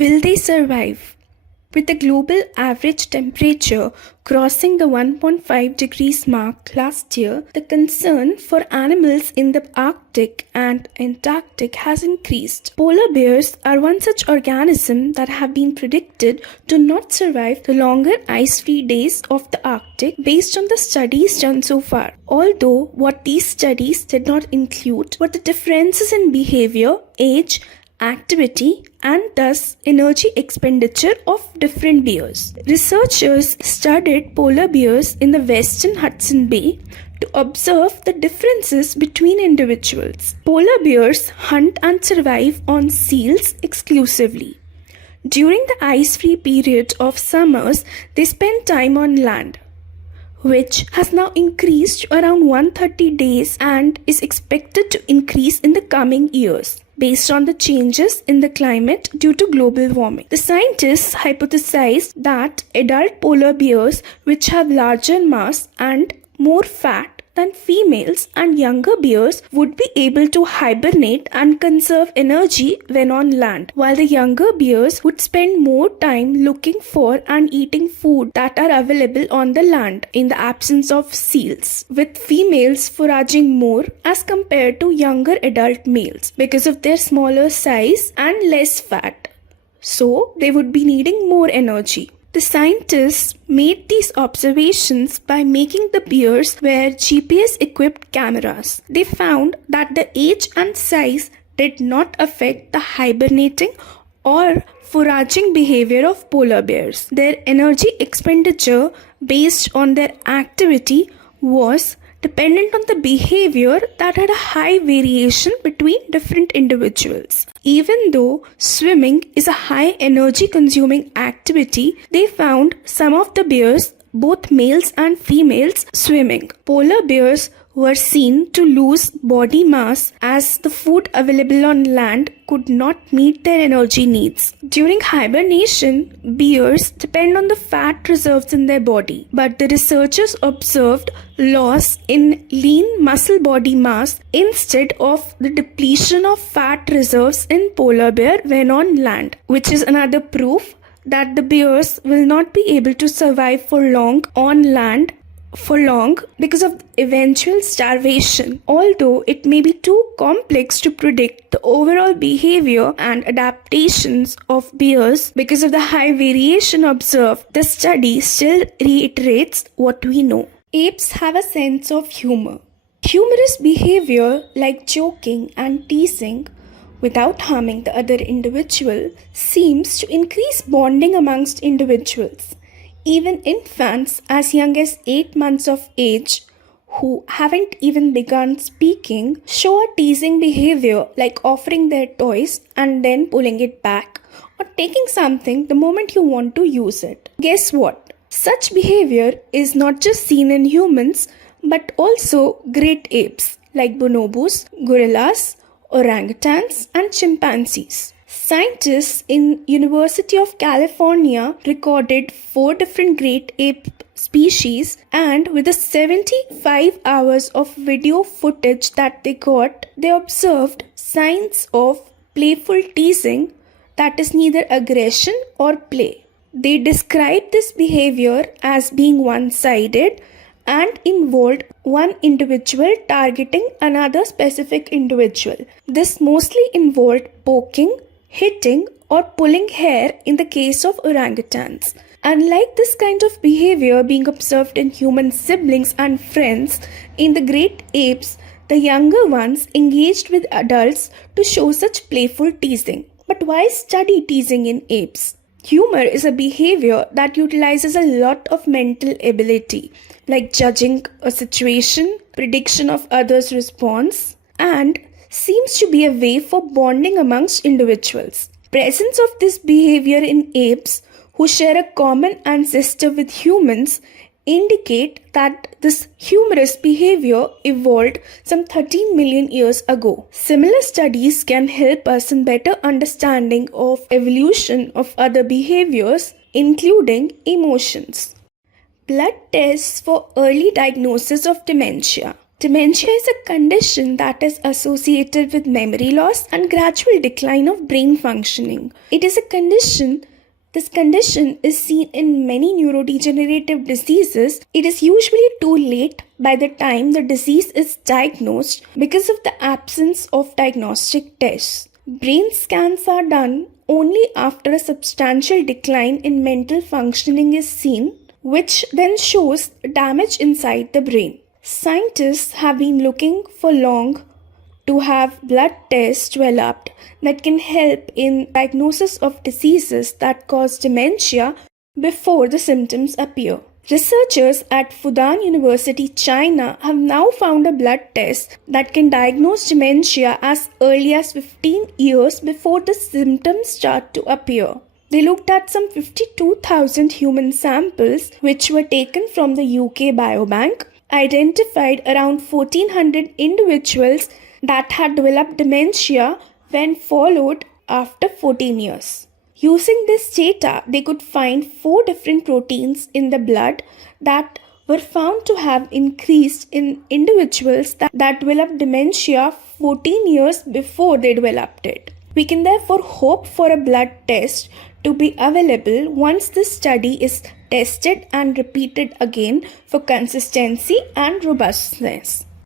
Will they survive? With the global average temperature crossing the 1.5 degrees mark last year, the concern for animals in the Arctic and Antarctic has increased. Polar bears are one such organism that have been predicted to not survive the longer ice-free days of the Arctic based on the studies done so far. Although what these studies did not include were the differences in behavior, age, activity, and thus energy expenditure of different bears. Researchers studied polar bears in the western Hudson Bay to observe the differences between individuals. Polar bears hunt and survive on seals exclusively. During the ice-free period of summers, they spend time on land, which has now increased to around 130 days and is expected to increase in the coming years based on the changes in the climate due to global warming. The scientists hypothesized that adult polar bears, which have larger mass and more fat than females and younger bears, would be able to hibernate and conserve energy when on land, while the younger bears would spend more time looking for and eating food that are available on the land in the absence of seals, with females foraging more as compared to younger adult males because of their smaller size and less fat. So they would be needing more energy. The scientists made these observations by making the bears wear GPS-equipped cameras. They found that the age and size did not affect the hibernating or foraging behavior of polar bears. Their energy expenditure based on their activity was dependent on the behavior that had a high variation between different individuals. Even though swimming is a high energy consuming activity, they found some of the bears, both males and females, swimming. Polar bears were seen to lose body mass as the food available on land could not meet their energy needs. During hibernation, bears depend on the fat reserves in their body, but the researchers observed loss in lean muscle body mass instead of the depletion of fat reserves in polar bear when on land, which is another proof that the bears will not be able to survive for long on land because of eventual starvation. Although it may be too complex to predict the overall behavior and adaptations of bears because of the high variation observed, the study still reiterates what we know. Apes have a sense of humor. Humorous behavior like joking and teasing without harming the other individual seems to increase bonding amongst individuals. Even infants as young as 8 months of age who haven't even begun speaking show a teasing behavior like offering their toys and then pulling it back or taking something the moment you want to use it. Guess what? Such behavior is not just seen in humans but also great apes like bonobos, gorillas, orangutans, and chimpanzees. Scientists in University of California recorded 4 different great ape species, and with the 75 hours of video footage that they got, they observed signs of playful teasing that is neither aggression or play. They described this behavior as being one-sided and involved one individual targeting another specific individual. This mostly involved poking, hitting, or pulling hair in the case of orangutans. Unlike this kind of behavior being observed in human siblings and friends, in the great apes, the younger ones engaged with adults to show such playful teasing. But why study teasing in apes? Humor is a behavior that utilizes a lot of mental ability, like judging a situation, prediction of others' response, and seems to be a way for bonding amongst individuals. Presence of this behavior in apes who share a common ancestor with humans indicate that this humorous behavior evolved some 13 million years ago. Similar studies can help us in better understanding of evolution of other behaviors, including emotions. Blood tests for early diagnosis of dementia. Dementia is a condition that is associated with memory loss and gradual decline of brain functioning. This condition is seen in many neurodegenerative diseases. It is usually too late by the time the disease is diagnosed because of the absence of diagnostic tests. Brain scans are done only after a substantial decline in mental functioning is seen, which then shows damage inside the brain. Scientists have been looking for long to have blood tests developed that can help in diagnosis of diseases that cause dementia before the symptoms appear. Researchers at Fudan University, China have now found a blood test that can diagnose dementia as early as 15 years before the symptoms start to appear. They looked at some 52,000 human samples which were taken from the UK Biobank, identified around 1,400 individuals that had developed dementia when followed after 14 years. Using this data, they could find 4 different proteins in the blood that were found to have increased in individuals that developed dementia 14 years before they developed it. We can therefore hope for a blood test to be available once this study is tested and repeated again for consistency and robustness.